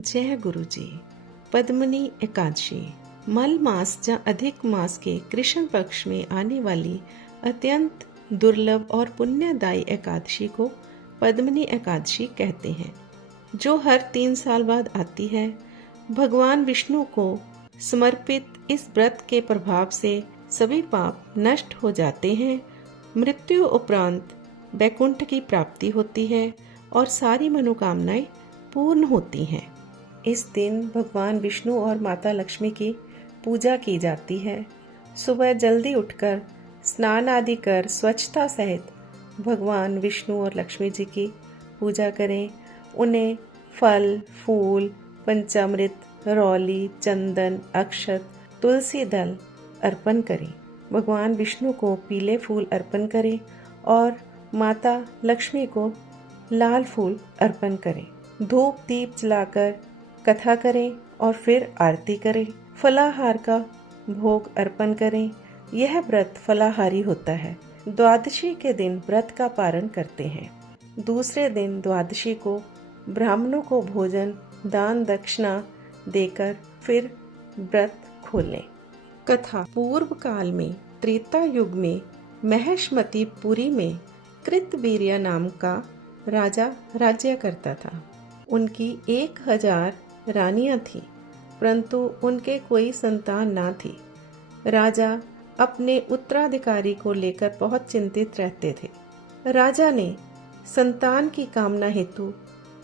जय गुरु जी। पद्मनी एकादशी मल मास या अधिक मास के कृष्ण पक्ष में आने वाली अत्यंत दुर्लभ और पुण्यदायी एकादशी को पद्मनी एकादशी कहते हैं, जो हर 3 साल बाद आती है। भगवान विष्णु को समर्पित इस व्रत के प्रभाव से सभी पाप नष्ट हो जाते हैं। मृत्यु उपरांत वैकुंठ की प्राप्ति होती है और सारी मनोकामनाएं पूर्ण होती हैं। इस दिन भगवान विष्णु और माता लक्ष्मी की पूजा की जाती है। सुबह जल्दी उठकर स्नान आदि कर स्वच्छता सहित भगवान विष्णु और लक्ष्मी जी की पूजा करें। उन्हें फल, फूल, पंचामृत, रौली, चंदन, अक्षत, तुलसी दल अर्पण करें। भगवान विष्णु को पीले फूल अर्पण करें और माता लक्ष्मी को लाल फूल अर्पण करें। धूप दीप जलाकर कथा करें और फिर आरती करें। फलाहार का भोग अर्पण करें। यह व्रत फलाहारी होता है। द्वादशी के दिन व्रत का पारण करते हैं। दूसरे दिन द्वादशी को ब्राह्मणों को भोजन दान दक्षिणा देकर फिर व्रत खोलें। कथा। पूर्व काल में त्रेता युग में महिष्मतिपुरी में कृतवीर्य नाम का राजा राज्य करता था। उनकी 1000 रानियां थीं, परंतु उनके कोई संतान ना थी। राजा अपने उत्तराधिकारी को लेकर बहुत चिंतित रहते थे। राजा ने संतान की कामना हेतु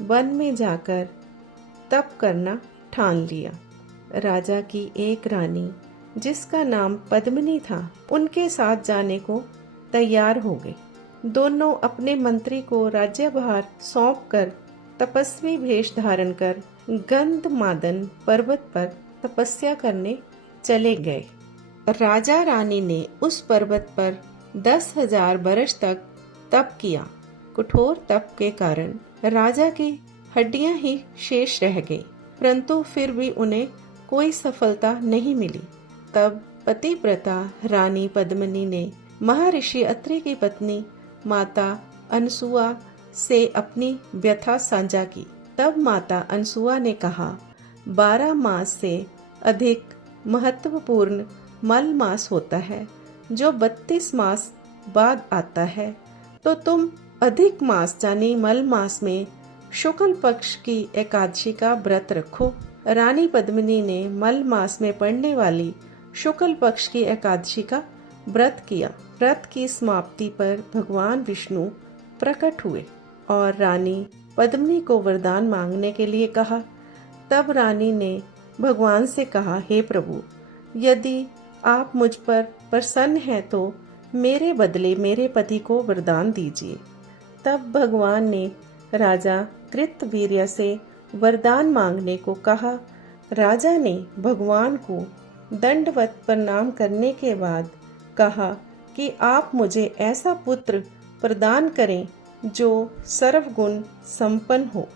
वन में जाकर तप करना ठान लिया। राजा की एक रानी, जिसका नाम पद्मिनी था, उनके साथ जाने को तैयार हो गई। दोनों अपने मंत्री को राज्यभार सौंपकर तपस्वी वेश धारण कर गंधमादन पर्वत पर तपस्या करने चले गए। राजा रानी ने उस पर्वत पर 10,000 वर्ष तक तप किया। कठोर तप के कारण राजा की हड्डियां ही शेष रह गई, परंतु फिर भी उन्हें कोई सफलता नहीं मिली। तब पतिव्रता रानी पद्मिनी ने महर्षि अत्रि की पत्नी माता अनसुआ से अपनी व्यथा साझा की। तब माता अनसुआ ने कहा, 12 मास से अधिक महत्वपूर्ण मल मास होता है, जो 32 मास बाद आता है। तो तुम अधिक मास यानी मल मास में शुक्ल पक्ष की एकादशी का व्रत रखो। रानी पद्मिनी ने मल मास में पड़ने वाली शुक्ल पक्ष की एकादशी का व्रत किया। व्रत की समाप्ति पर भगवान विष्णु प्रकट हुए और रानी पद्मिनी को वरदान मांगने के लिए कहा। तब रानी ने भगवान से कहा, हे प्रभु, यदि आप मुझ पर प्रसन्न हैं तो मेरे बदले मेरे पति को वरदान दीजिए। तब भगवान ने राजा कृतवीर्य से वरदान मांगने को कहा। राजा ने भगवान को दंडवत प्रणाम करने के बाद कहा कि आप मुझे ऐसा पुत्र प्रदान करें जो सर्वगुण संपन्न हो,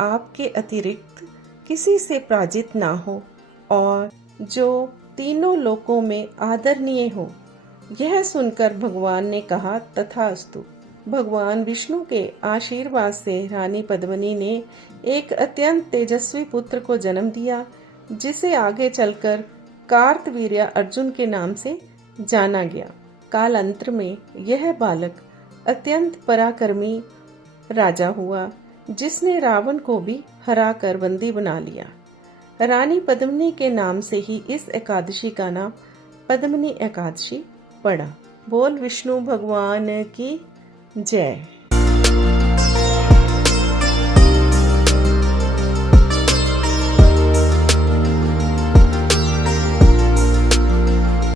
आपके अतिरिक्त किसी से पराजित ना हो और जो तीनों लोकों में आदरणीय हो। यह सुनकर भगवान ने कहा, तथास्तु। भगवान विष्णु के आशीर्वाद से रानी पद्मिनी ने एक अत्यंत तेजस्वी पुत्र को जन्म दिया, जिसे आगे चलकर कार्तवीर्य अर्जुन के नाम से जाना गया। कालांतर में यह बालक अत्यंत पराक्रमी राजा हुआ, जिसने रावण को भी हराकर बंदी बना लिया। रानी पद्मिनी के नाम से ही इस एकादशी का नाम पद्मिनी एकादशी पड़ा। बोल विष्णु भगवान की जय।